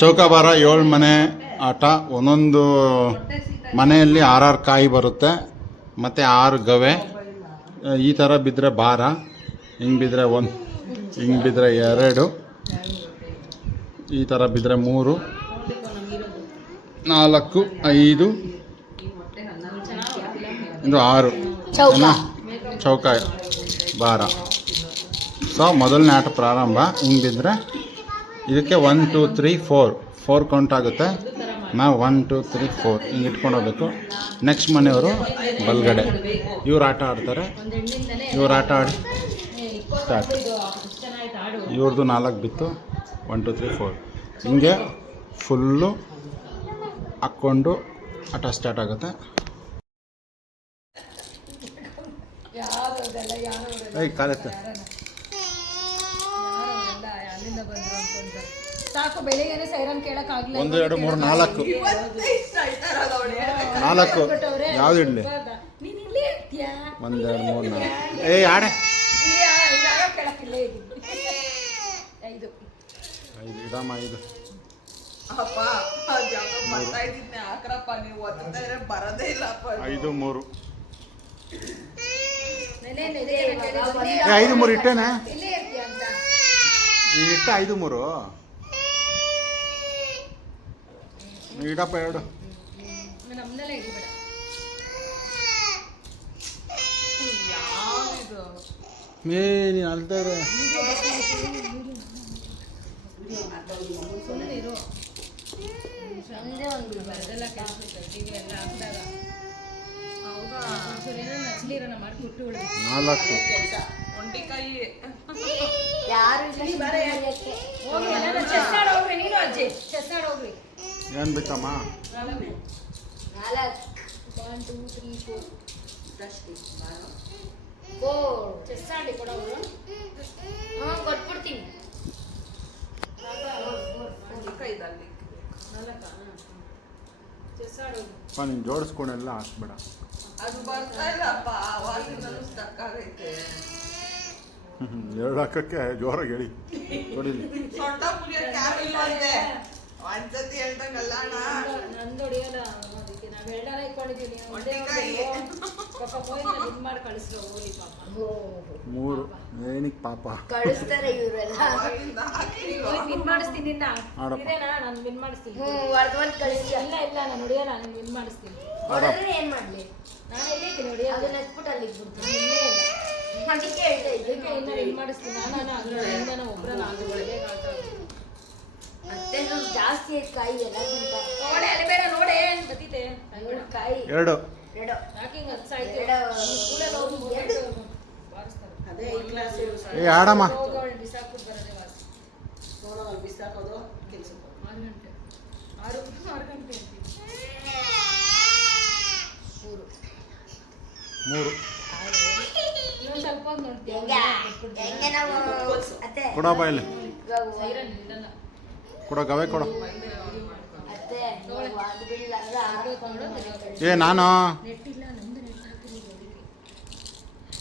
ಚೌಕಾಬಾರ 7 ಮನೆ ಆಟ. ಒಂದೊಂದು ಮನೆಯಲ್ಲಿ 6 ಕಾಯಿ ಬರುತ್ತೆ ಮತ್ತು 6 ಗವೆ. ಈ ಥರ ಬಿದ್ದರೆ ಭಾರ, ಹಿಂಗೆ ಬಿದ್ದರೆ 1, ಹಿಂಗೆ ಬಿದ್ದರೆ 2, ಈ ಥರ ಬಿದ್ದರೆ 3, 4, 5, ಇದು 6 ಚೌಕ ಭಾರ. ಸೊ ಮೊದಲನೇ ಆಟ ಪ್ರಾರಂಭ. ಹಿಂಗೆ ಬಿದ್ದರೆ ಇದಕ್ಕೆ 1 2 3 4 ಕೌಂಟ್ ಆಗುತ್ತೆ. ನಾವು 1 2 3 4 ಹಿಂಗೆ ಇಟ್ಕೊಂಡು ಹೋಗ್ಬೇಕು. ನೆಕ್ಸ್ಟ್ ಮನೆಯವರು ಬಲ್ಗಡೆ ಇವ್ರು ಆಟ ಆಡ್ತಾರೆ. ಇವ್ರು ಆಟ ಆಡಿ ಸ್ಟಾರ್ಟ್. ಇವ್ರದ್ದು 4 ಬಿತ್ತು. 1 2 3 4 ಹಿಂಗೆ ಫುಲ್ಲು ಹಾಕ್ಕೊಂಡು ಆಟ ಸ್ಟಾರ್ಟ್ ಆಗುತ್ತೆ. ಕಾಲತ್ತೆ ಸಾಕು. ಬೆಳಿಗ್ಗೆ ಸೈರನ್ ಕೇಳಕ್ಕಾಗಲ್ಲ. 1 2 3 4 ಯಾವ್ದು ಇಡ್ಲಿ? 1 2 3 4 ಏಯ್ ಆಡೆ 5 ಇಡಮ್ಮ. 5 5 3 5 3 ಇಟ್ಟೇನೆ. ಈಗ ಇಟ್ಟ 5 3 ಇಡಪ್ಪ 2. ನೀನು ಅಲ್ತಾರೆ ಏನು ಬಿತ್ತಮ್ಮ? 4 ಕೊಟ್ಬಿಡ್ತೀನಿ. ನೀನು ಜೋಡಿಸ್ಕೊಂಡೆಲ್ಲ ಹಾಕ್ಬೇಡ. ಅದು ಬರ್ತಾ ಇಲ್ಲಪ್ಪ, ಆಗೈತೆ. 2 ಹಾಕಕ್ಕೆ ಜೋರಾಗಿ ಹೇಳಿ ಹೊಡಿಲಿ. ಸೊಟ್ಟ ಮುಗಿಯಕ್ಕೆ ಯಾರಿಲ್ಲ ಇದೆ. ಒಂದ್ಸತಿ ಹೇಳ್ದಂಗಲ್ಲ ಅಣ್ಣ. ನಂದು ಹೊಡಿಯಲ್ಲ. ಅದಕ್ಕೆ ನಾವು 2 ಇಟ್ಕೊಂಡಿದ್ದೀವಿ. ಮಾಡಿ ಕಳಿಸ್ರು ಹೋಗಿ ಪಾಪ. 3 ಏನಕ್ಕೆ ಪಾಪ ಕಳಿಸ್ತಾರೆ ಇವರೆಲ್ಲ. ವಿನ್ ಮಾಡಿಸ್ತೀನಿ. ಇದೇನಾ ನಾನು ವಿನ್ ಮಾಡಿಸ್ತೀನಿ. ಇಲ್ಲ ಇಲ್ಲ ನಾನು ಹೊಡಿಯಲ್ಲ. ನಾನು ವಿನ್ ಮಾಡಿಸ್ತೀನಿ. ಏನ್ ಮಾಡ್ಲಿ? ನಾನು ಎಲ್ಲಿದ್ದೀನಿ ಹೊಡಿಯೋದು? ಅದನ್ನ ಹಚ್ಬಿಟ್ಟು ಅಲ್ಲಿ ಇಟ್ಬಿಡ್ತೀನಿ. ಅದಕ್ಕೆ ಹೇಳ್ತಾ ಇದ್ದೀನಿ. ಇನ್ನ ವಿನ್ ಮಾಡಿಸ್ತೀನಿ. ನಾನು ಅದರಿಂದ ಒಬ್ಬರನ್ನ ಆಗೋಗಳಿಗೆ ಮತ್ತೆ ಜಾಸ್ತಿ ಕಾಯಿ ಎಲ್ಲ ನೋಡೆ ಅಲ್ಲಿ ಬೇಡ. ನೋಡೆ ಬತ್ತಿತೆ ಕಾಯಿ 2 ಯಾಕಿಂಗ್ ಅನ್ಸಾಯ್ತು. ಸ್ಕೂಲಲ್ಲಿ ಹೋಗಿ ಅದೇ ಈ ಕ್ಲಾಸ್ ಏ ಆಡಮ್ಮ. ಬಿಸಾಕ್ಬಿಟ್ಟು ಬರೋದೇ ವಾಸಿ. ನೋಡೋದು ಬಿಸಾಕೋದು ಕೆಲಸ. 6 ಗಂಟೆ 6 ಗಂಟೆ 3 ಇನ್ನೊಂದು ಸ್ವಲ್ಪ ಹೊತ್ತು ನೋಡ್ತೀವಿ. ಕೊಡ ಬಾಯಲ್ಲಿ ಸೈರನ್ ಇಡಲ್ಲ. ಕೊಡ ಗವೆ ಕೊಡ. ಏ ನಾನು ನೆಟ್ಟಿಲ್ಲ. ನಂದು ನೆಟ್ ಹಾಕಿರೋದು ಅದಕ್ಕೆ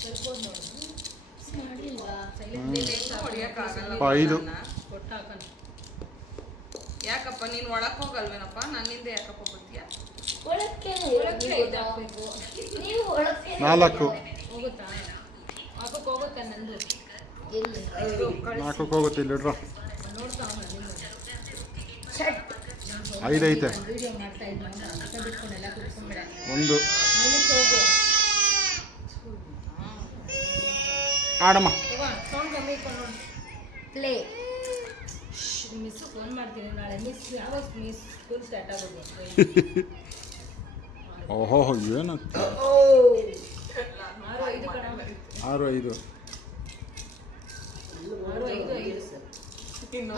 ಸರ್ಬೋದು ನೋಡು. ಮಾಡಿಲ್ವಾ? ಹೊಡಿಯಕ್ಕಾಗಲ್ಲ. 5 ಕೊಟ್ಟು ಹಾಕೋಣ. ಯಾಕಪ್ಪ ನೀನು ಒಳಕ್ಕೆ ಹೋಗಲ್ವೇನಪ್ಪ? ನನ್ನಿಂದ ಯಾಕಪ್ಪ ಬರ್ತೀಯಾ? ಒಳಕ್ಕೆ ಇದು ಹಾಕ್ಬೇಕು. ನೀವು ಒಳಕ್ಕೆ 4 ಹೋಗುತ್ತಾ? ಹಾಕೋಕೆ ಹೋಗುತ್ತಾ? ನಂದು ಎಲ್ಲಿ 4 ಹೋಗುತ್ತೆ. ಇಲ್ಲಿ ಇಡ್ರ. ನೋಡ್ತಾ 5 ಐತೆ. ವಿಡಿಯೋ ಮಾಡ್ತಾ ಇದ್ದ ಬಿಟ್ಕೊಂಡೆಲ್ಲ ಕುತ್ಕೊಂಡ್ಬೇಡ. 1 ಹೋಗು ಆಡಮ್ಮ. ಸೌಂಡ್ ಕಮ್ಮಿ ಇಟ್ಕೊಂಡು ನೋಡಿ. ಪ್ಲೇ. ಮಿಸ್ಸು ಫೋನ್ ಮಾಡ್ತೀನಿ ನಾಳೆ. ಮಿಸ್ ಯಾವಾಗ ಮಿಸ್ ಸ್ಕೂಲ್ ಸ್ಟಾರ್ಟ್ ಆಗೋದು? ಓಹೋ ಏನಂತ 6 5 ಕಣ. 6 5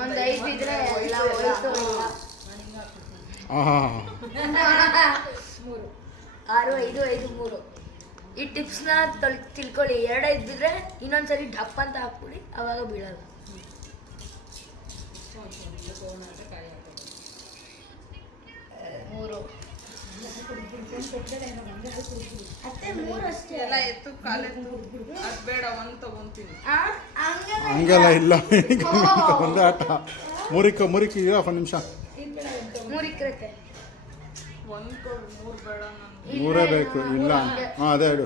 ಒಂದು 5 ಇದ್ರೆ ಎಲ್ಲ ಹೋಯ್ತು. ಹಾಂ 3 6 5 5 3. ಈ ಟಿಪ್ಸ್ನ ತಿಳ್ಕೊಳ್ಳಿ. 2 ಇದ್ದಿದ್ರೆ ಇನ್ನೊಂದ್ಸರಿ ಡಪ್ ಅಂತ ಹಾಕ್ಬಿಡಿ, ಅವಾಗ ಬೀಳಲ್ಲ. 3 ಅತ್ತೆ 3 ಅಷ್ಟೇ. ಎಲ್ಲ ಎತ್ತು ಕಾಲೆತ್ತು ಅದು ಬೇಡ. 1 ತಗೊಂತೀನಿ. ಹಂಗೆಲ್ಲ ಇಲ್ಲ. ಒಂದು ಆಟ ಮೂರಿಕ್ಕು ಇರೋ ಒಂದು ನಿಮಿಷ. ಮೂರಿಕ್ರಕ್ಕೆ ಒಂದ್ ಕೊಡು, 3 ಬೇಡ ನನ್ಗೆ. ಮೂರೇ ಬೇಕು ಇಲ್ಲ. ಹಾಂ ಅದೇ ಇಡು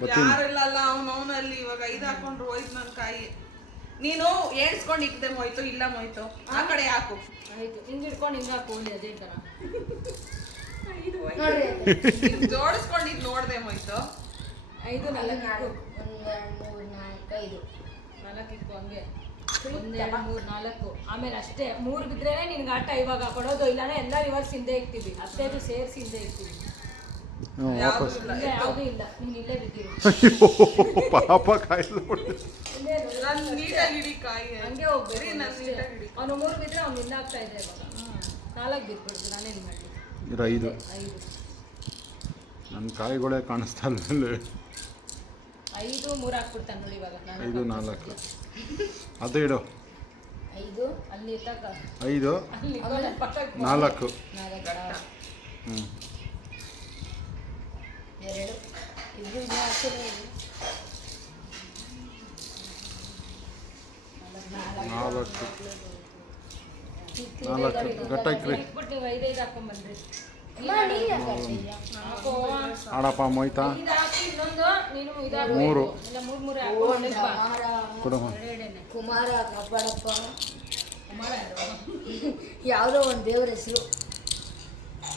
ಬರ್ತೀನಿ. ಯಾರಿಲ್ಲ ಅವನಲ್ಲಿ ಇವಾಗ 5 ಹಾಕೊಂಡ್ರು ಹೋಯ್ತು ನನ್ ಕಾಯಿ. ನೀನು ಏಳ್ಸ್ಕೊಂಡು ಇಕ್ದೆ ಹೋಯ್ತು, ಇಲ್ಲ ಹೋಯ್ತು ಆ ಕಡೆ ಹಾಕು. ಆಯ್ತು ಹಿಂಗ್ ಹಿಡ್ಕೊಂಡು ಹಿಂಗೆ ಹಾಕೊಂಡು ಅದೇ ಥರ ಜೋಡಿಸ್ಕೊಂಡು ಇದು ನೋಡ್ದೆ ಹೋಯ್ತು. 5 4 1 2 3 4 5 4 ಇಕ್ಕು ಹಂಗೆ 1 2 3 4 ಆಮೇಲೆ ಅಷ್ಟೇ 3 ಬಿದ್ರೇನೆ ನಿನ್ಗೆ ಆಟ ಇವಾಗ ಕೊಡೋದು. ಇಲ್ಲಾಂದ್ರೆ ಎಲ್ಲ ರಿವರ್ಸ್ ಹಿಂದೆ ಇಕ್ತೀವಿ, ಅಷ್ಟೇದು ಸೇರಿಸಿ ಹಿಂದೆ ಇಕ್ತೀವಿ. ಹ್ಞೂ ವಾಪಸ್. ಹಿಂದೆ ಯಾವುದೂ ಇಲ್ಲ, ನೀನು ಇಲ್ಲೇ ಬಿದ್ದೀವಿ. ಅಯ್ಯೋ ಪಾಪ ಕಾಯಿಲ್ಲ. ನಾನು ನೀಟಾಗಿ ಹಿಡಿ ಕಾಯಿ. ಹಂಗೆ ಹೋಗ್ಬೇಡಿ ನಾನು ನೀಟಾಗಿ ಹಿಡಿ. ಅವನು 3 ಬಿದ್ದರೆ ಅವ್ನು ಹಿಂದೆ ಆಗ್ತಾ ಇದೆ ಇವಾಗ. 4 ಬಿದ್ಬಿಡ್ತು, ನಾನೇನು ಮಾಡಲಿ. ಇರೋ 5 5 ನನ್ನ ಕಾಯಿಗಳೇ ಕಾಣಿಸ್ತಾ ಇಲ್ಲ. 5 3 ಹಾಕ್ಬಿಡ್ತಾನೆ ನೋಡಿ ಇವಾಗ. 5 4 ಅದು ಇಡು. 5 ಅಲ್ಲಿ ತಕ 5 ಅಲ್ಲಿ ಪಕ್ಕಕ್ಕೆ 4 4 ಹ್ಞೂ 2 ಇಬ್ರು ಇಲ್ಲ ಹಾಕಿದ್ರೆ 4 ಗಟ್ಟಾಕ್ರಿ. ಇಟ್ಬಿಟ್ಟು ನೀವು 5 ಹಾಕೊಂಡ್ಬಂದ್ರಿ. ಅಮ್ಮ ನೀನು ಯಾಕೆ ಹಾಕ್ತಿದ್ಯಾ? ಹಾಕೋ ಆಡಪ್ಪ ಮೊಯ್ತಾ. ಇದು ಹಾಕಿ ಇನ್ನೊಂದು ನೀನು ಇದಾಗು. 3 ಇಲ್ಲ 3 ಹಾಕೋ ಬಾ. ಕೊಡಮ್ಮ. ಎರಡೇನೆ ಕುಮಾರ ಕಾಪಾಡಪ್ಪ. ಕುಮಾರ ಯಾವುದೋ ಒಂದು ದೇವ್ರ ಹೆಸರು.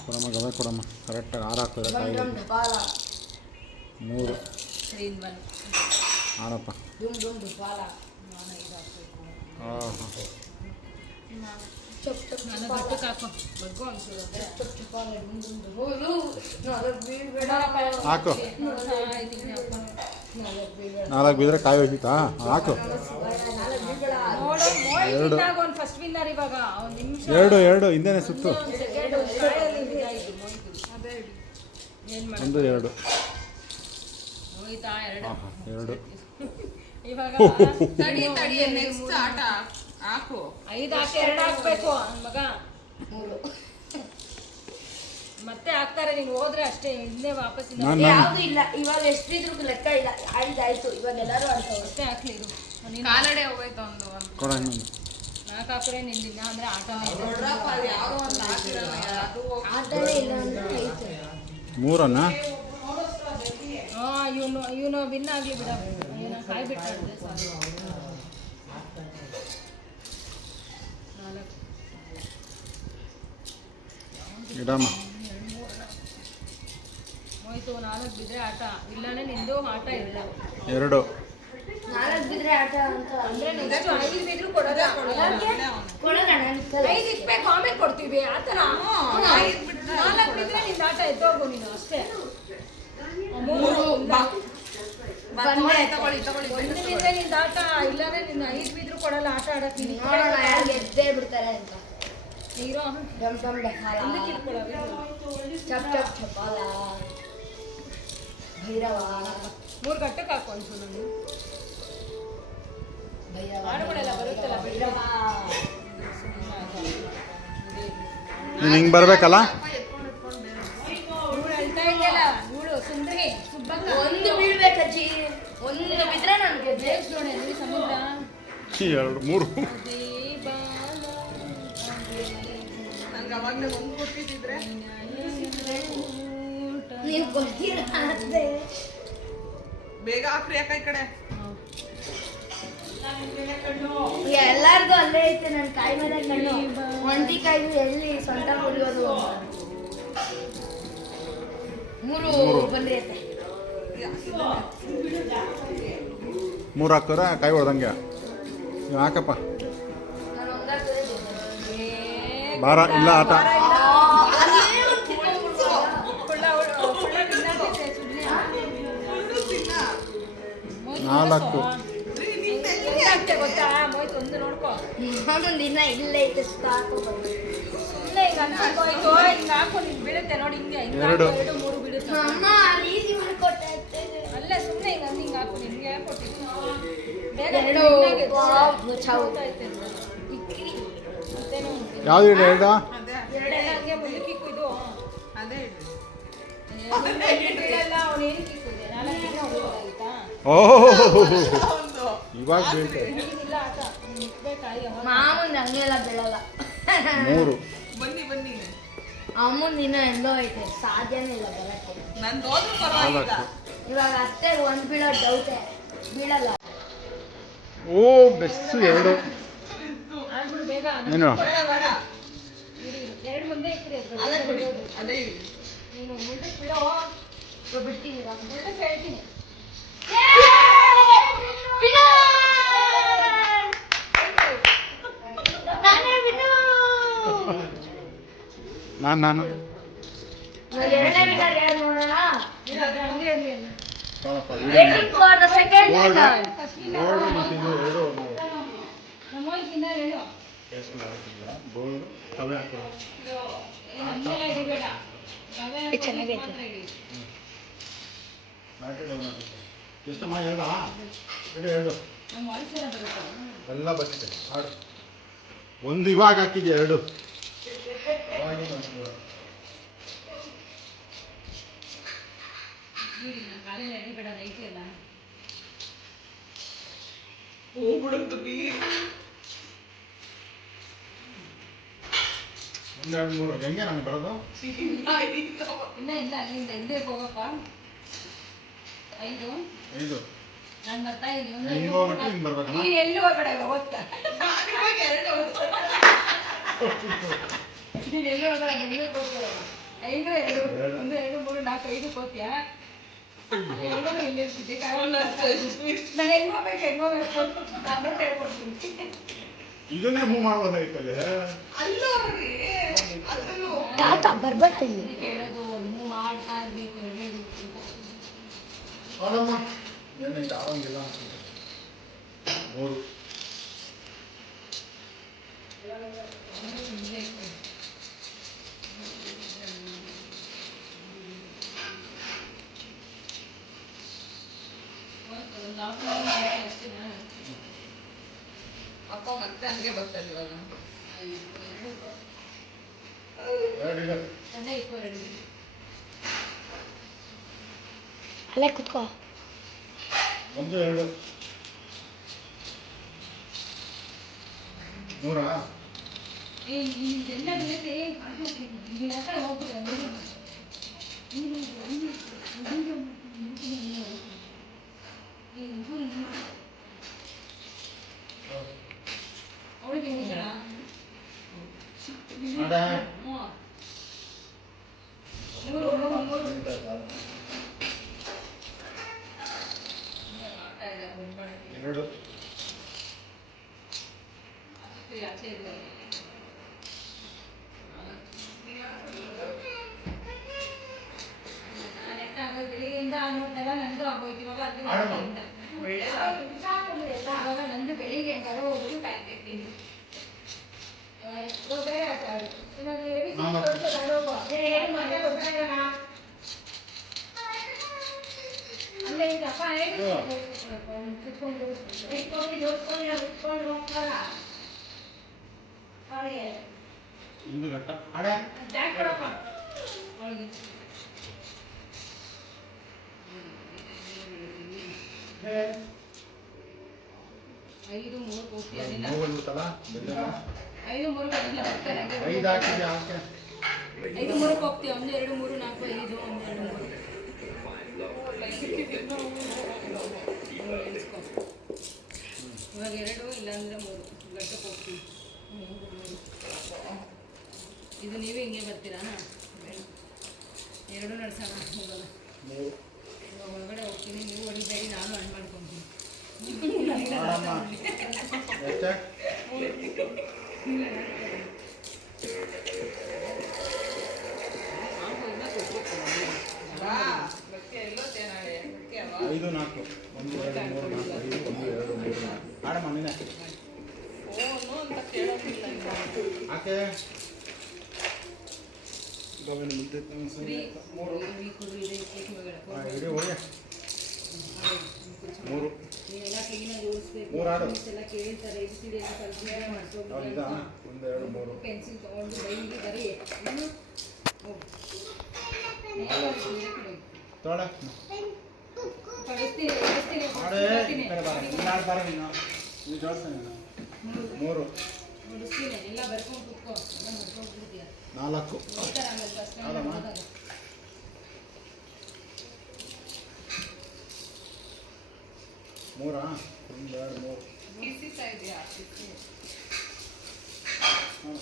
ಕೊಡಮ್ಮ ಗವೆ ಕೊಡಮ್ಮ. ಕರೆಕ್ಟಾಗಿ 6 ಹಾಕಿದ್ರೆ ಕಾಯಿ. ಡಮ್ ಢಪಾಲ 3 3 in 1. ಆಡಪ್ಪ. ಡುಮ್ ಡುಮ್ ಢಪಾಲ ನಾನು ಇದು ಹಾಕ್ಬೇಕು. ಹಾಂ ಚಪ್ ಚಪ್ ನಾನು ಢಪಾಲ ಗಟ್ಟಕ್ಕೆ ಹಾಕೋ ಬಗ್ಗು ಅನ್ಸೋದಂದ್ರೆ ಚಪ್ ಢಪಾಲ ಡುಮ್ ಡುಮ್ ಢಪಾಲು. ನಾಲ್ಕು ಬೀಳ್ಬೇಡ. ಹಾಕು. ಇದೀನಿ ಹಾಕೋ. 4 ಬೀಳ್ಬೇಡ. 4 ಬಿದ್ದರೆ ಕಾಯಿ ಹೋಗಿತ್ತಾ. ಹಾಕು. 4 ಬೀಳ್ಬೇಡ. ನೋಡು ಮೋಹಿತ್ ಇದ್ದಾಗ ಒಂದು ಫಸ್ಟ್ ವಿನ್ನರ್ ಇವಾಗ ಒಂದು ನಿಮಿಷ 2 ಹಿಂದೆನೇ ಸುತ್ತು. ಒಂದು ಸೆಕೆಂಡ್ ಕಾಯಲ್ಲಿ ಇದಾಯಿತು ಮೋಹಿತ್. ಅದೇ ಏನು ಮಾಡಿ 1 2 ಮೋಹಿತಾ 2 ಆಹಾ 2 ಇವಾಗ ತಡಿ ನೆಕ್ಸ್ಟ್ ಆಟ ಹಾಕು. 5 ಹಾಕಿ 2 ಹಾಕ್ಬೇಕು ನನ್ನ ಮಗ. 3 ಮತ್ತೆ ಹಾಕ್ತಾರೆ, ನೀನು ಹೋದ್ರೆ ಅಷ್ಟೇ. ಹಿಂದೆ ವಾಪಸ್ ಯಾವುದು ಇಲ್ಲ. ಇವಾಗ ಎಷ್ಟಿದ್ರು ಲೆಕ್ಕ ಇಲ್ಲ. ಆಯ್ತು ಇವಾಗ ಎಲ್ಲರೂ ಆಡ್ತಾವ್ರೆ. ಅಷ್ಟೇ ಹಾಕ್ಲಿ ಇದು. ನೀನು ಕಾಲಡೆ ಹೋಯ್ತು ಒಂದು ಕೊಡ ಇನ್ನೊಂದು. 4 ಹಾಕಿದ್ರೆ ನಿಂದಿಲ್ಲ ಅಂದ್ರೆ ಆಟನೇ ಇದೆ. ದೊಡ್ಡಪ್ಪ ಅದು ಯಾವುದೋ ಒಂದು ಹಾಕಿರಲ್ಲ ಅದು ಆಟನೇ ಇಲ್ಲ ಅಂದ್ರೆ ಐತೆ. 3 ಇವನು ವಿನ್ ಆಗ್ಲಿ ಬಿಡ. ಇವನು ಕಾಯಿ ಬಿಟ್ಟಾಡ್ದೆ ಸಾಕು. 4 ಇಡಮ್ಮ. ಹೋಯ್ತು. 4 ಬಿದ್ರೆ ಆಟ, ಇಲ್ಲಾಂದ್ರೆ ನಿಂದು ಆಟ ಇಲ್ಲ. 2 4 ಬಿದ್ರೆ ಆಟ ಅಂತ ಅಂದ್ರೆ ನೆಕ್ಸ್ಟ್ 5 ಬಿದ್ರು ಕೊಡೋದ. ಕೊಡೋಣ. 5 ಇಕ್ಬೇಕು ಆಮೇಲೆ ಕೊಡ್ತೀವಿ ಆತರ. 4 ಬಿದ್ರೆ ನಿಂದ ಆಟ ಎದ್ದೋಗು ನೀನು ಅಷ್ಟೇ. 3 ತಗೊಳ್ಳಿ ಒಂದು ಬಿದ್ರೆ ನಿಂದ ಆಟ, ಇಲ್ಲಾಂದ್ರೆ ನಿನ್ನ 5 ಬಿದ್ರು ಕೊಡಲ್ಲ ಆಟ ಆಡಕ್. ನೀನು ನೋಡೋಣ ಯಾರು ಗೆದ್ದೇ ಬಿಡ್ತಾರೆ ಅಂತ. ನೀರು ಡಮ್ ಡಮ್ ಢಪಾಲ ಹಿಂದಕ್ಕೆ ಇಟ್ಕೊಳ್ಳೋದು. ಚಪ್ ಚಪ್ ಢಪಾಲ ಭೈರವ 3 ಗಟ್ಟಕ್ಕೆ ಹಾಕು ಅನ್ಸು ನನಗೆ. ಭೈರವ ಹಾಡುಗಳೆಲ್ಲ ಬರುತ್ತಲ್ಲ ಭೈರವ. ನೀನು ಹಿಂಗೆ ಬರಬೇಕಲ್ಲ. ಇವಳು ಹೇಳ್ತಾ ಇದೆಯಲ್ಲ, ಇವಳು ಸುಂದರಿ ಸುಬ್ಬಕ್ಕ. ಒಂದು ಬೀಳ್ಬೇಕಜ್ಜಿ. ಒಂದು ಬಿದ್ರೆ ನಾನು ಗೆದ್ದೆ. ನೋಡಿ ಅಲ್ಲಿ ಸಮುದ್ರ 2 3 ನನ್ಗೆ ಅವಾಗಲೇ ಒಂದು ಕೊಟ್ಟಿದ್ದಿದ್ರೆ ನೀವು ಕೊಡ್ತೀರ ಅಂತೆ. ಬೇಗ ಹಾಕ್ರಿ ಯಾಕ ಈ ಕಡೆ. ಎಲ್ಲಾರ್ದು ಅಲ್ಲೇ ಐತೆ. ನನ್ನ ಕಾಯಿ ಮೇಲೆ ಕಣ್ಣು. ಒಂಟಿ ಕಾಯಿ ಎಲ್ಲಿ ಸ್ವಂತ ಮುರಿಯೋದು. 3 ಬಂದ್ರಿ ಐತೆ. 3 ಹಾಕಿದ್ರೆ ಕಾಯಿ ಹೊಡೆದಂಗೆ. ನೀವು ಹಾಕಪ್ಪ. ನಾನು ಒಂದಾಗ್ತದೆ ಗೆದ್ದೆ. ಭಾರ ಇಲ್ಲ ಆಟ. ನಾಲ್ಕು. ಗೊತ್ತಾ ಮೋಯ್ತು ಒಂದು ನೋಡ್ಕೋ. ನಾನು ದಿನ ಇಲ್ಲೇ ಐತೆ ಸಾಕು. ಸುಮ್ಮನೆ ಹಿಂಗೆ ಅನ್ಸ್ಕೊಂಡೋಯ್ತು. ಹಿಂಗೆ ಹಾಕು ನೀನು ಬೀಳುತ್ತೆ ನೋಡಿ. ಹಿಂಗೆ ಹಿಂಗೆ 2 2 3 ಬೀಳುತ್ತೆ. ಅಮ್ಮ ಅಲ್ಲಿ ಈಸಿ ಮಾಡ್ಕೊಟ್ಟೆ. ಅಲ್ಲೇ ಸುಮ್ಮನೆ ಹಿಂಗೆ ಹಾಕು. ನಿನ್ಗೆ ಕೊಟ್ಟಿದ್ದು ಬೇಗ 2 ಗೊತ್ತಾಯ್ತು. ಮತ್ತೇನೋ ಯಾವ್ದು ಇಡ 2 ಅದೇ ಎರಡೆಲ್ಲ ಹಂಗೆ ಮುಂದಕ್ಕೆ ಇಕ್ಕು ಇದು. ಅದೇ ಬೀಳಲ್ಲ ಅವ್ನು ಏನಕ್ಕೆ ಇಕ್ಕಿದೆ. 4 ಹೊಡಿಬೋದಾಗಿತ್ತಾ? ಓಹ್ ಒಂದು ಇವಾಗ ಬೀಳ್ತದೆ. ಇಲ್ಲ ಆಟ ನಿಂತ್ಬೇಕಾಯಿ ಅವಾಗ ಮಾಮೂಲಿ ಹಂಗೆಲ್ಲ ಬೀಳಲ್ಲ. 3 ಬನ್ನಿ ಅಮ್ಮನ್ ದಿನ ಎಲ್ಲೋ ಐತೆ, ಸಾಧ್ಯನೇ ಇಲ್ಲ ಬರಕ್ಕೆ. ನನ್ ಹೋದ್ರೂ ಪರವಾಗಿಲ್ಲ. 4 ಇವಾಗ ಅಷ್ಟೇ ಒಂದ್ ಬೀಳೋ ಡೌಟೇ, ಬೀಳಲ್ಲ. ಓ ಬೆಸ್ಸು 2 ಆಗ್ಬಿಡು ಬೇಗ ನೀನು ಎರಡು ಮುಂದೆ ಇಕ್ಕಿರಿ ಅದೇ ನೀನು ಮುಂದೆ ಬಿಡೋ ಬಿಡ್ತೀನಿ ಇವಾಗ. ಮುಂದೆ ಹೇಳ್ತೀನಿ ನಾನು ಎರಡನೇ ವಿಕೆಟ್ ಯಾರು ನೋಡೋಣ? ಹಂಗೆ ಇರ್ಲಿ ಅಲ್ಲ. Waiting for the second board winner. Board ಮತ್ತು ಇದು 2 ನಮ್ಮ ತಿನ್ನ ಹೇಳು ಬೋರ್ಡ್ ತವೆ ಹಾಕೋ. ಹಂಗೆಲ್ಲ ಹಿಡಿಬೇಡ ರವೆ ಚೆನ್ನಾಗೈತೆ. ಮಾತ್ರ ಹಿಡಿ. ಎಷ್ಟಮ್ಮ 2 ನಮ್ಮ ವಾಯ್ಸೆಲ್ಲ ಬರುತ್ತೆ ಎಲ್ಲ ಬಚ್ಚಿದೆ ಆಡು. ಒಂದು ಇವಾಗ ಹಾಕಿದ್ಯಾ 2 ಕಾಲೇಜ್ ಹಿಡಿಬೇಡ ನೈಟ್ ಎಲ್ಲ ಹೋಗ್ಬಿಡುತ್ತು ಬೀ. 1 2 3 ಹೆಂಗೆ ನಂಗೆ ಬರೋದು? ಇನ್ನ ಇಲ್ಲ ಅಲ್ಲಿಂದ ಹಿಂದೆ ಹೋಗಪ್ಪ 5 5 ನಾನು ಬರ್ತಾ ಇದ್ದೀನಿ ಹಿಂಗೆ ಹೋಗ್ಬಿಟ್ಟು ಹಿಂಗೆ ಬರ್ಬೇಕಮ್ಮ. ನೀನು ಎಲ್ಲಿ ಹೋಗ್ಬೇಡ ಇವಾಗ ಓದ್ತಾ ನಾನಿವಾಗ 2 ನೀನು ಎಲ್ಲಿ ಹೋಗ್ಬೇಡ ಬೆಂಗಳೂರಿಗೆ ಹೋಗ್ಬೇಡ 5 2 1 2 3 4 5 ಹೋಗ್ತೀಯಾ ಎಲ್ಲರೂ ಇಲ್ಲಿ ಇರ್ತಿದ್ದೆ ನಾನು ಹೆಂಗೆ ಹೋಗ್ಬೇಕು ನಾನು ಹೇಳ್ಕೊಡ್ತೀನಿ ಇದನ್ನೇ ಮೂವ್ ಮಾಡ್ಬೋದಾಗಿತ್ತಲ್ಲ. ಅಲ್ಲೋರಿ ಅದನ್ನು ತಾತ ಬರ್ಬರ್ತೀನಿ. ಹೇಳೋದು ಒಂದು ಮಾಡ್ತಾ ಇರ್ಬೇಕು ಹೇಳೋದು ನೋಡಮ್ಮ ಏನೈತೆ ಆವಂಗಿಲ್ಲ ಅನ್ಸುತ್ತೆ. 3 ಅಪ್ಪ ಮತ್ತೆ ಹಂಗೆ ಬರ್ತಾರೆ ಇವಾಗ. 2 ಇದೆ. ಅಲ್ಲೇ ಕುತ್ಕೋ. 1 2 3 ಅಡ ಎರಡು ಬೆಳಿಗ್ಗೆಯಿಂದ ನೋಡ್ದೆಲ್ಲ ನಂದು ಆಗೋಯ್ತು ಇವಾಗ ಇವಾಗ ನಂದು ಬೆಳಿಗ್ಗೆ ಹೊರ ಹೋಗೋದು ಪ್ಯಾಕ್ ಇರ್ತೀನಿ ಬೇರೆ ಆಟ ಆಡು ಇವಾಗ ಅಲ್ಲೇ ಇದಪ್ಪ ಕುತ್ಕೊಂಡು ಹೋಗ್ತಾರ ಇಂದು ಘಟ್ಟ ಅಡೆ ಜಾಕ್ ಕೊಡಪ್ಪ ಒಳಗೆ 5 3 ಹೋಗ್ತೀಯ 3 ಬಂದ್ಬಿಟ್ಟಲ್ಲ 5 3 ಬರಲ್ಲ 5 ಹಾಕಿದ್ಯಾ ಹಾಕೆ 5 3 ಹೋಗ್ತೀಯ 1 2 3 4 5 1 2 3 ಇವಾಗ 2 ಇಲ್ಲಾಂದ್ರೆ 3 ಗಟ್ಟಕ್ಕೆ ಹೋಗ್ತೀವಿ ಇದು ನೀವೇ ಹಿಂಗೆ ಬರ್ತೀರಾ 2 ನಡ್ಸೋಣ ಹೋಗೋಣ 3 ಇವಾಗ ಒಳಗಡೆ ಹೋಗ್ತೀನಿ ನೀವು ಹೊಡಿಬೇಡಿ ನಾನು ಹಣ್ಣು ಮಾಡ್ಕೊತೀನಿ ಮಾಡಮ್ಮ ಎಷ್ಟೇ ಗಟ್ಟಿ ಎಲ್ಲೋ ಚೆನ್ನಾಗಿ ಗಟ್ಟಿ ಅಲ್ವಾ? 5 4 1 2 3 4 5 1 2 3 4 ಆಡಮ್ಮ ನೀನೆ ಓನು ಅಂತ ಕೇಳೋದಿಲ್ಲ ಇನ್ನು. ಹಾಕೆ ಗೋವಿಂದ ಮುಂದೆ ಇಡೀ ಹೋಗಿ 3 ನೀವೆಲ್ಲ ಕ್ಲೀನ್ ಆಗಿ ಓಡಿಸ್ಬೇಕು ಮೂರು ಆಡು. ಎಲ್ಲ ಕೇಳ್ತಾರೆ ABCD ಎಲ್ಲ ಕಲ್ತಿದ್ರೆ ಹೌದಾ ಮಾಡಿಸೋದು 1 2 3 ಪೆನ್ಸಿಲ್ ತೊಗೊಂಡು ಬೈಲಿ ಬರೀ ತೊಳೆ ಮಾಡೇ ಈ ಕಡೆ ಬಾರ ನೀನು ಆಡ್ ಬಾರ ನೀನು ನೀನು ಜೋಡಿಸ ನೀನು 3 ಎಲ್ಲ ಬರ್ಕೊಂಡು ಕೂತ್ಕೋ ಎಲ್ಲ ಬರ್ಕೊಂಡ್ಬಿಡ್ತೀಯ 4 ಆಮೇಲೆ ಫಸ್ಟ್ ಹೌದಮ್ಮ ಮೂರಾ 1 2 3 ಕಿಸಿತಾ ಇದೆಯಾ ಹಾಂ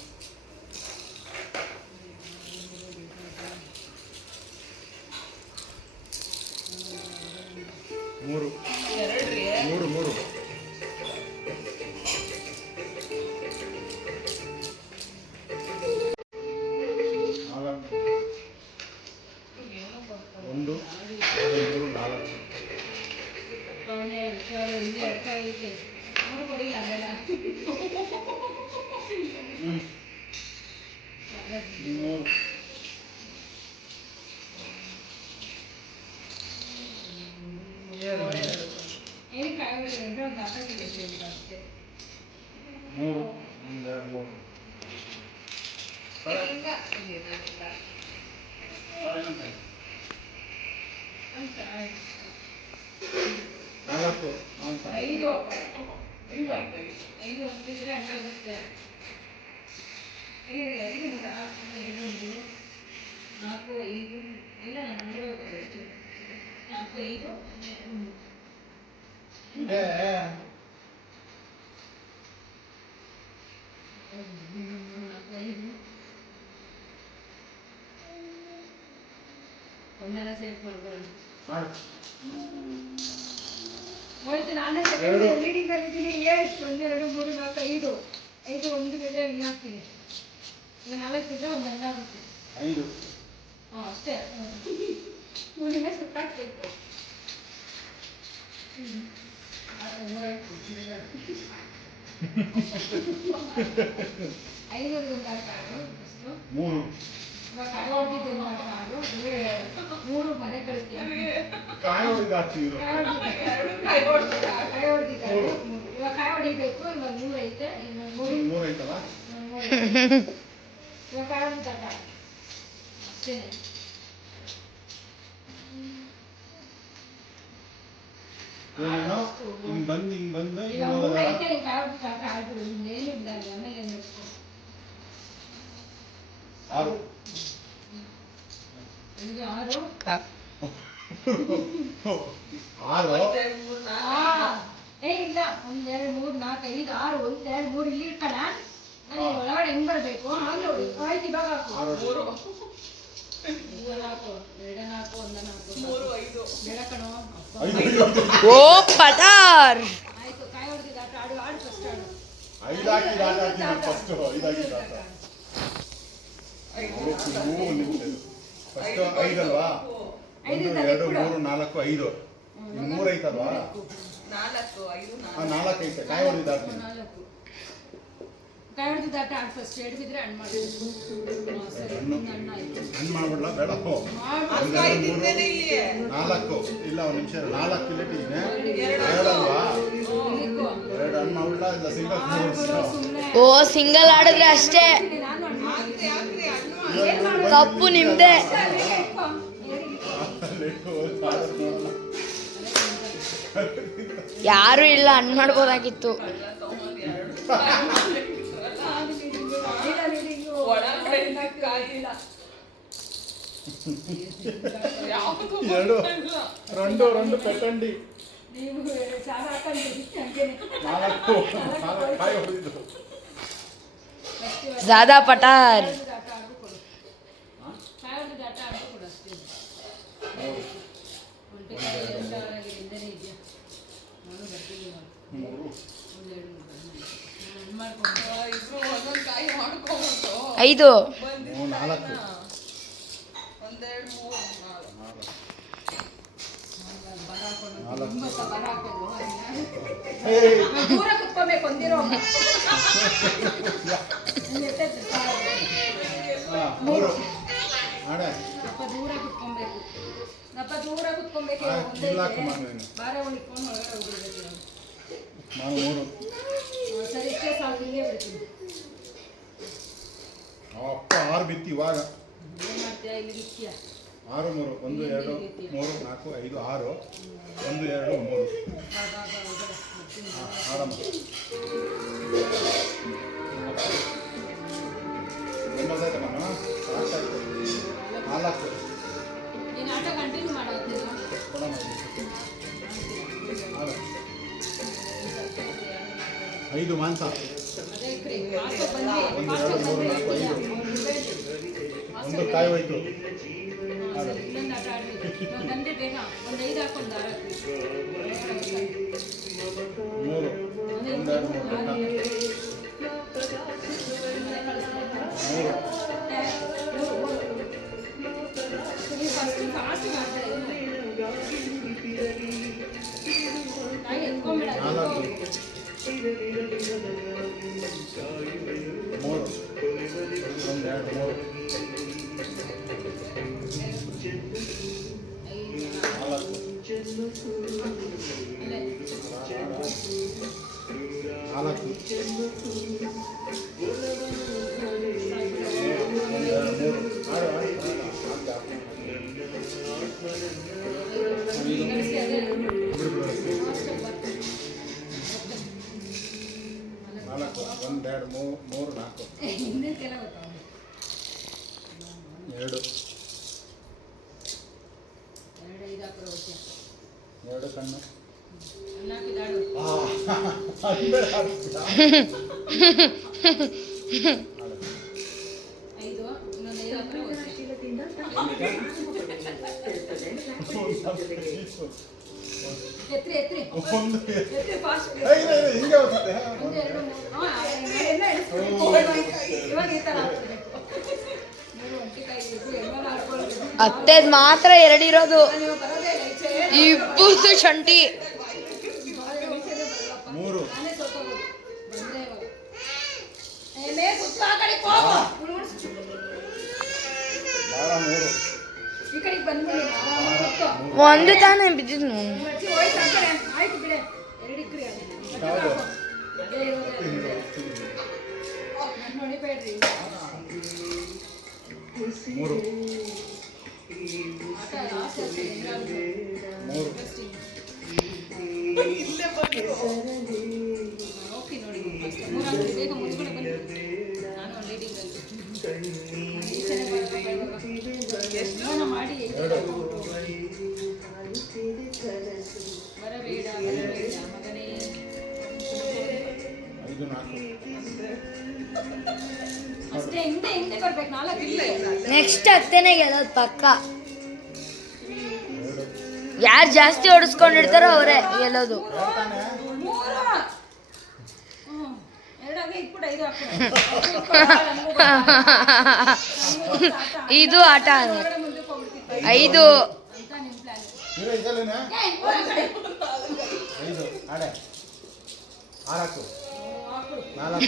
3 ಎರಡ್ರಿ 3 1 2 3 4 ನಾನೇ ಲೀಡಿಂಗ್ ಕಲಿತೀನಿ 1 2 3 4 5 ಒಂದು ಗಂಟೆ ಇಲ್ಲಿ ಹಾಕ್ತೀನಿ ಈಗ 4 ಇದ್ರೆ ಒಂದು ಹಂಗಾಗುತ್ತೆ 5 ಹಾಂ ಅಷ್ಟೇ ಮುಗಿನ ಸುತ್ತಾಕ್ಬೇಕು ಐದೊಂದು ಆಟ ಆಡು ಫಸ್ಟು 3 ಇವಾಗ ಕಾಯಿ ಹೊಡೆದಿದ್ದೊಂದು ಆಟ ಆಡು 3 ಮನೆ ಕಳಿಸ್ತೀನಿ ಕಾಯಿ ಹೊಡೆದು ಹಾಕ್ತಿದ್ರು ಕಾಯಿ ಹೊಡೆದಿದ್ದಾಡು ಇವಾಗ ಕಾಯಿ ಹೊಡಿಬೇಕು ಇವಾಗ 3 ಐತೆ ಇವಾಗ 3 ಐತಲ್ಲ ಇವಾಗ ಕಾಯಿ ಹೊಡಿತಾಟ ಅಷ್ಟೇ ಏನೋ ಹಿಂಗೆ ಬಂದು ಈಗ 3 ಐತೆ ಕಾಯಿ ಹೊಡಿತಾಟ ಆಡ್ಬಿಡು ಇನ್ನೇನು ಇಲ್ಲ ಆಮೇಲೆ ಏನು 6 ಈಗ 6 ಇಲ್ಲ 1 2 3 4 5 6 1 2 3 ಇಲ್ಲಿ ಇಟ್ಕಣ ನಾನು ಒಳಗಡೆ ಹೆಂಗ್ ಬರಬೇಕು ಹಾಗೆ ನೋಡಿ ಆಯ್ತು ಇವಾಗ ಹಾಕು 3 ಹಾಕು 2 ಹಾಕು 1 ಹಾಕು 3 5 ಬೇಡ ಕಣೋ ಓ ಪಟಾರ್ ಆಯ್ತು ಕಾಯಿ ಹೊಡೆದಿದ್ದ ಆಟ ಆಡು ಆಡು ಫಸ್ಟ್ ಆಡು 5 ಹಾಕಿದ ಆಟ ಆಡ್ತೀನಿ ಫಸ್ಟ್ 5 ಹಾಕಿದ ಆಟ ಫಸ್ಟ್ 5 ಅಲ್ವಾ 1 2 3 4 5 ಇನ್ನು 3 ಐತಲ್ವಾ 4 5 4 ಐತೆ ಕಾಯಿ ಹೊಡೆದಿದ್ದ ಆಡ್ತೀನಿ 4 ಕಾಯಿ ಹೊಡೆದಿದ್ದ ಆಟ ಆಡು ಫಸ್ಟ್ ಹಿಡಿದಿದ್ರೆ ಹಣ್ಣು ಮಾಡಿ ಸರಿ ಹಣ್ಣು ಆಯ್ತು ಹಣ್ಣು ಮಾಡ್ಬಿಡ್ಲಾ ಬೇಡ 1 2 3 4 ಇಲ್ಲ 1 ನಿಮಿಷ 4 ಇಲ್ಲಿಟ್ಟಿದ್ದೀನಿ 2 ಅಲ್ವಾ 2 ಹಣ್ಣು ಮಾಡ್ಬಿಡ್ಲಾ ಇಲ್ಲ ಸಿಂಗಲ್ ಓ ಸಿಂಗಲ್ ಆಡಿದ್ರೆ ಅಷ್ಟೇ ಕಪ್ಪು ನಿಮ್ದೆ ಯಾರು ಇಲ್ಲ ಹಣ್ಣು ಮಾಡ್ಬೋದಾಗಿತ್ತು రెండు పెట్టండి ನೀವು ಚಾರ ಹಾಕೊಂಡಿದ್ದೀವಿ ಹಂಗೇನೆ 4 ಕಾಯಿ ಹೊಡೆದಿದ್ದು ಜ್ಯಾದಾ ಪಟಾರ್ ಆಟ ಆಡ್ಬಿಟ್ಟು ಕೊಡು ಕಾಯಿ ಹೊಡೆದಿದ್ದ ಆಟ ಆಡ್ಬಿಟ್ಟು ಕೊಡು ಅಷ್ಟೇ ಒಂಟೆ ಕಾಯಿ ಎಂದನೇ ಇದೆಯಾ ನಾನು ಬರ್ತೀನಿ ಮೂರು 1 2 3 ಮಾಡ್ಕೊಂಡು ಇಬ್ರು ಒಂದೊಂದು ಕಾಯಿ ಮಾಡ್ಕೊಂಡ್ಬಿಟ್ಟು 5 ಬಂದಿದ್ದು 4 1 2 3 4 ಬರ ಹಾಕೋದು ದೂರ ಕುತ್ಕೋಬೇಕು ಒಂದಿರೋ ಮೂರು ಆಡೆ ಸ್ವಲ್ಪ ದೂರ ಕುತ್ಕೊಬೇಕು ಸ್ವಲ್ಪ ದೂರ ಕುತ್ಕೊಬೇಕು ಬಾರ ಉಳಿಕೊಂಡು ಒಳಗಡೆ ಹೋಗ್ಬಿಡ್ಬೇಕು ನಾನು 3 ಸರಿ ಇಷ್ಟೇ ಸಾಕು ಇಲ್ಲೇ ಬಿಡ್ತೀನಿ ಅಪ್ಪ 6 ಬಿತ್ತು ಇವಾಗ ಏನು ಮಾಡ್ತೀಯಾ ಇಲ್ಲಿ ಬಿತ್ತೀಯ 6 3 1 2 3 4 5 6 1 2 3 ಆಡಮ್ಮ ಒಂಬತ್ತೈತಮ್ಮ ಸಾಕಾಯ್ತು 4 ನೀನು ಆಟ ಕಂಟಿನ್ಯೂ ಮಾಡೋದು ಕೊಡಮ್ಮ 5 ಮಾಂಸ ಅದೇ ಕ್ರೀ ಫಾಸ್ಟ್ 1 ಬಂದು 2 3 4 5 ಒಂದು ಕಾಯಿ ಹೋಯ್ತು ಇನ್ನೊಂದು ಆಟ ಆಡಬೇಕು ನಾವು ಬಂದೆ ಬೇಗ ಒಂದು 5 ಹಾಕೊಂಡು ದಾರ ಹಾಕ್ರಿ 3 1 2 3 ಫಾಸ್ಟ್ ಮಾಡ್ತಾರೆ ಕಾಯಿ ಎತ್ಕೊಂಡ್ಬಿಡ 4 3 ಹಿಂದಿನ ಕೆಲ ಗೊತ್ತಾವ 2 5 ಹಾಕ್ರೆ ಓಕೆ 2 ಕಣ್ಣು ಹಾಕಿದಾಡು ಐದು ಇನ್ನೊಂದು 5 ಹಾಕ್ರೆ ಎತ್ರಿ ಎತ್ರಿ ಎತ್ರಿ ಫಾಸ್ಟ್ ಹಿಂಗೆ ಹೋಗುತ್ತೆ 1 2 3 ಎಲ್ಲ ಇವಾಗ ಈ ಥರ ಆಗ್ತದೆ ಮೂರು ಒಂಟಿಕಾಯಿ ಎಲ್ಲ ಆಡ್ಕೊಳ್ಳೋದು ಅತ್ತೆದ್ ಮಾತ್ರ 2 ಇರೋದು ನೀವು ಬರೋದೇ ಇಲ್ಲ ಈಚೆ ಇಬ್ಬರು ಶಂಟಿ 3 ನಾನೇ ಸೋತೋಗೋದು ಬಂದ್ರೆ ಇವಾಗ ಮೇ ಕುತ್ಕೋ ಆ ಕಡೆ ಹೋಗು ಭಾಳ 3 ಈ ಕಡೆಗೆ ಬಂದ್ಬಿಡಿ ಕುತ್ಕೋ ಒಂದು ತಾನೇ ಬಿದ್ದಿದ್ದು ಮಚ್ಚಿ ಹೋಯ್ತು ಆ ಕಡೆ ಆಯ್ತು ಬಿಡೆ 2 ಇಕ್ರಿ ಯಾವುದು? ಅದೇ ಇರೋದೇ ನಾನು ಹೊಡಿಬೇಡ್ರಿ 3 ಆಟ ಲಾಸ್ಟ್ ಆಗ್ತದೆ ಹೆಂಗಾದ್ರು 3 ಇಂಟ್ರೆಸ್ಟಿಂಗ್ ಇಲ್ಲೇ ಬಂದು ಓಕೆ ನೋಡಿ ಫಸ್ಟ್ 3 ಹಾಕಿ ಬೇಗ ಮುಗಿಸ್ಕೊಂಡು ಬನ್ನಿ ನಾನು ಲೀಡಿಂಗಲ್ಲಿ ಈಚೆನೆ ಬರ್ಬೇಕು ಎಷ್ಟು ಮಾಡಿ ಬರಬೇಡ ಮಗನೇ 5 4 ಅಷ್ಟೇ ಹಿಂದೆ ಬರ್ಬೇಕು 4 ಇಲ್ಲ ನೆಕ್ಸ್ಟ್ ಅತ್ತೆನೇ ಗೆಲ್ಲೋದು ಪಕ್ಕ ಯಾರು ಜಾಸ್ತಿ ಹೊಡಿಸ್ಕೊಂಡಿರ್ತಾರೋ ಅವರೇ ಗೆಲ್ಲೋದು 3 ಎರಡಾಗೆ ಇಟ್ಬಿಟ್ಟು 5 ಹಾಕ್ಬಿಟ್ಟು ಇದು ಆಟ ಮುಂದಕ್ಕೆ ಹೋಗ್ಬಿಡ್ತಿತ್ತು 5 ಅಂತ ನಿಮ್ಮ ಪ್ಲಾನ್ ಇದಲ್ಲೇನಾ 5 ಆಡೆ 6 4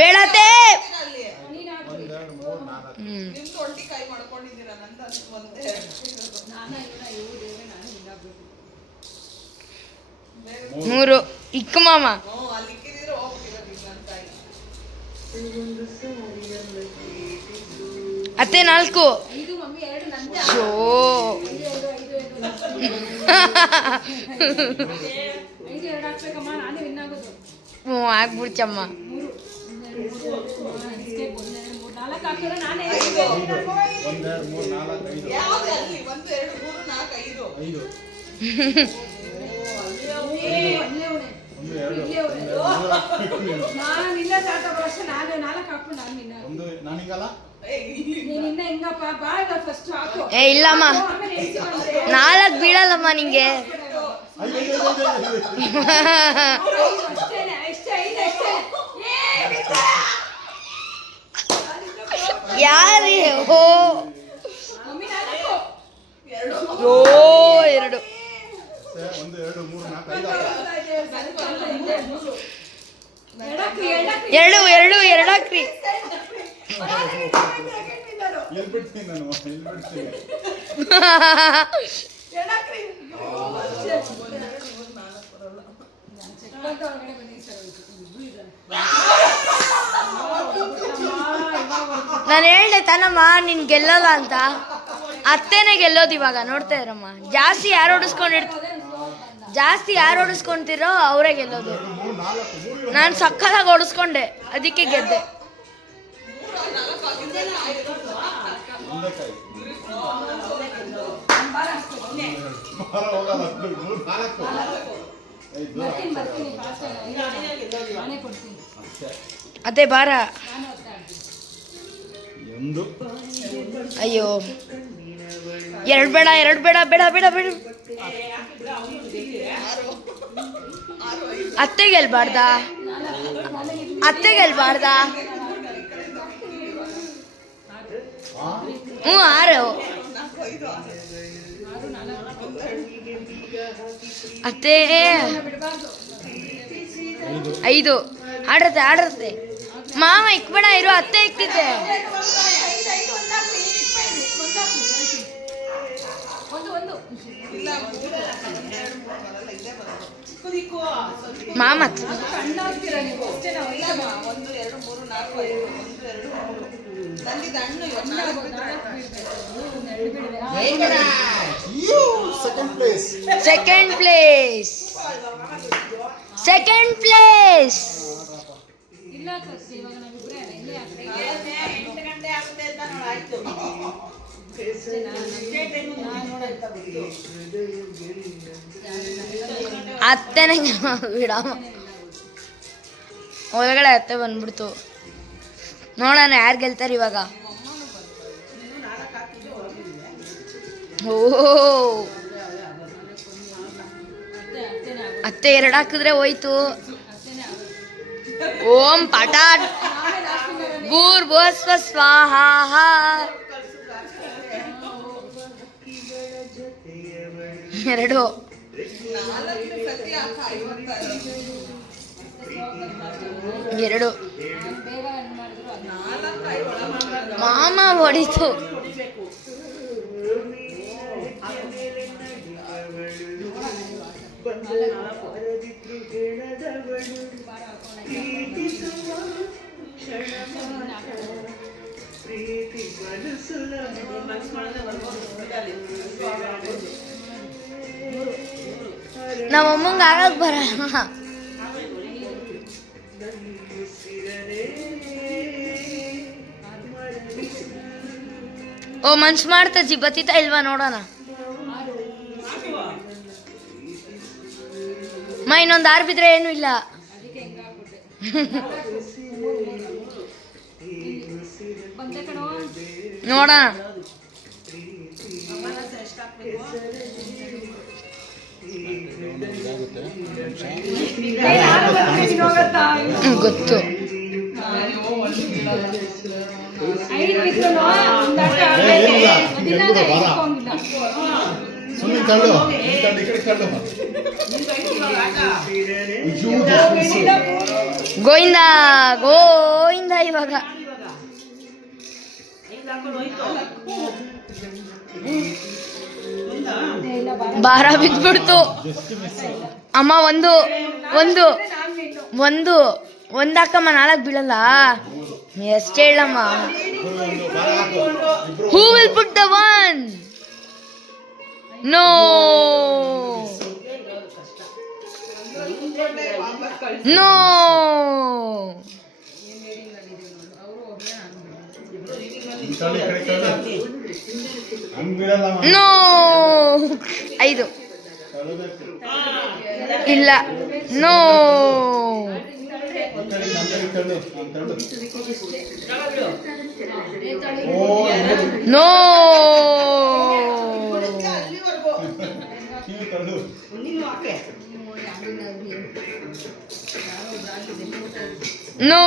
ಬೇಡತೆ ಅಲ್ಲಿ ನೀನು 1 2 3 4 ನಿಮ್ದು ಒಂಟಿಕಾಯಿ ಮಾಡ್ಕೊಂಡಿದ್ದೀರಾ ನಂದು ಅದು ಒಂದೇ ನಾನು ಇವ್ರು ನಾನು ಹಿಂಗಾಗ್ಬಿಟ್ಟು 3 ಇಕ್ಕ ಮಾಮ ಅಲ್ಲಿ ಇಕ್ಕಿದ್ರೆ ಹೋಗ್ಬಿಟ್ಟಿರೋದು ನನ್ನ ಕಾಯಿ ಅತ್ತೆ 4 5 ಮಮ್ಮಿ 2 ನಂದೆ ಶೋ 5 2 ಹಾಕ್ಬೇಕಮ್ಮ ನಾನೇ ವಿನ್ ಆಗೋದು ಹ್ಞೂ ಆಗ್ಬಿಡ್ಚಮ್ಮ 3 4 ಹಾಕಿದ್ರೆ ನಾನೇ 1 2 3 4 5 ಯಾವ್ದು ಅಲ್ಲಿ 1 2 3 4 5 ನಾನು ನಿನ್ನ ಚಾಟ ಬರೋಷ್ಟು ನಾನು 4 ಹಾಕ್ಬಿಟ್ಟು ನಾನು ನಿನ್ನ ನಾನೀಗಲ್ಲ ನೀನು ಇನ್ನ ಹಿಂಗಪ್ಪ ಬಾಳ ಫಸ್ಟ್ ಹಾಕು ಏ ಇಲ್ಲಮ್ಮ ಆಮೇಲೆ ಎಣಿಸಿ ಬಂದ್ರೆ 4 ಬೀಳಲ್ಲಮ್ಮ ನಿಂಗೆ ಅಷ್ಟೇನೆ ಅಷ್ಟೇ 5 ಅಷ್ಟೇ ಯಾರೇ ಓ ಮಮ್ಮಿ 4 ಓ 2 1 2 3 4 5 2 ಹಾಕ್ರಿ ಎಲ್ಲಿ ಬಿಡ್ತೀನಿ ನಾನು ಎಲ್ಲಿ ಬಿಡ್ತೀನಿ ನಾನು ಹೇಳ್ದೆ ತಾನಮ್ಮ ನೀನ್ ಗೆಲ್ಲಲ್ಲ ಅಂತ ಅತ್ತೆನೇ ಗೆಲ್ಲೋದು ಇವಾಗ, ನೋಡ್ತಾ ಇರಮ್ಮ. ಜಾಸ್ತಿ ಯಾರು ಓಡಿಸ್ಕೊಂತಿರೋ ಅವರೇ ಗೆಲ್ಲೋದು. ನಾನು ಸಕ್ಕತ್ತಾಗಿ ಓಡಿಸ್ಕೊಂಡೆ, ಅದಕ್ಕೆ ಗೆದ್ದೆ. ಅದೇ ಬಾರ. ಅಯ್ಯೋ, ಎರಡು ಬೇಡ, ಬೇಡ. ಅತ್ತೆ ಗೆಲ್ಬಾರ್ದ? ಹ್ಞೂ 6. ಅತ್ತೆ 5. ಆಡತ್ತೆ. ಮಾಮ ಇಕ್ಬೇಡ, ಇರೋ ಅತ್ತೆ ಇಕ್ತಿದ್ದೆ. ಮಾಮ 1 2 3 4 5 ಸೆಕೆಂಡ್ ಪ್ಲೇಸ್. ಅತ್ತೆನೇ ಬಿಡಮ್ಮ, ಒಳಗಡೆ ಅತ್ತೆ ಬಂದ್ಬಿಡ್ತು. ನೋಡೋಣ ಯಾರು ಗೆಲ್ತಾರೆ ಇವಾಗ. ಓ, ಅತ್ತೆ 2 ಹಾಕಿದ್ರೆ ಹೋಯ್ತು. ಓಂ ಪಟಾಟ್ ಭೂರ್ಭುವಸ್ವ ಸ್ವಾಹ. 2. ಮಾಮ ಹೊಡಿತು. ನಮ್ಮಮ್ಮಂಗೆ ಆಗಕ್ಕೆ ಬರಲ್ಲ. ಓ, ಮನ್ಸು ಮಾಡ್ತಾ ಬತ್ತಿತಾ ಇಲ್ವಾ ನೋಡೋಣ. ಇನ್ನೊಂದು 6 ಬಿದ್ರೆ ಏನೂ ಇಲ್ಲ. ನೋಡೋಣ. ಗೊತ್ತು. ಗೋವಿಂದ ಇವಾಗ. ಭಾರ ಬಿದ್ಬಿಡ್ತು ಅಮ್ಮ. ಒಂದು ಹಾಕಮ್ಮ, 4 ಬೀಳಲ್ಲ. ಎಷ್ಟು ಹೇಳಮ್ಮ. Who will put the 1? No. No. 5 ಇಲ್ಲ. No. No. No.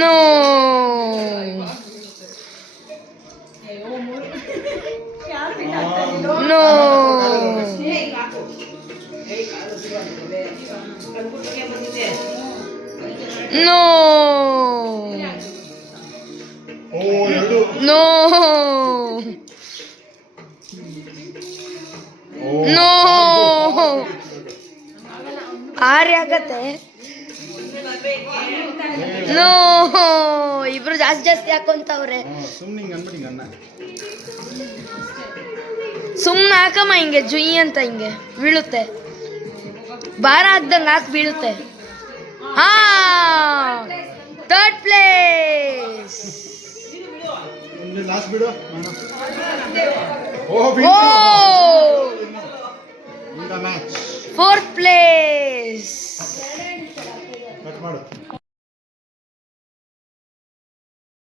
No. No. No. No. No. 6 ಆಗತ್ತೆ. ನೋ ಇಬ್ರು ಜಾಸ್ತಿ ಜಾಸ್ತಿ ಹಾಕೊಂತವ್ರೆ. ಸುಮ್ಮನೆ ಹಿಂಗೆ ಅನ್ಬಿಡಿ ಹಿಂಗೆ ಅನ್ನ. ಸುಮ್ಮನೆ ಹಾಕಮ್ಮ ಹಿಂಗೆ ಜುಯಿ ಅಂತ ಹಿಂಗೆ ಬೀಳುತ್ತೆ. ಭಾರ ಹಾಕ್ದಂಗೆ ಹಾಕಿ ಬೀಳುತ್ತೆ. ಹಾ ಥರ್ಡ್ ಪ್ಲೇಸ್. ಲಾಸ್ಟ್ ಬಿಡು. ಓ ಮ್ಯಾಚ್ ಫೋರ್ತ್ ಪ್ಲೇಸ್. ಕಟ್ ಮಾಡು.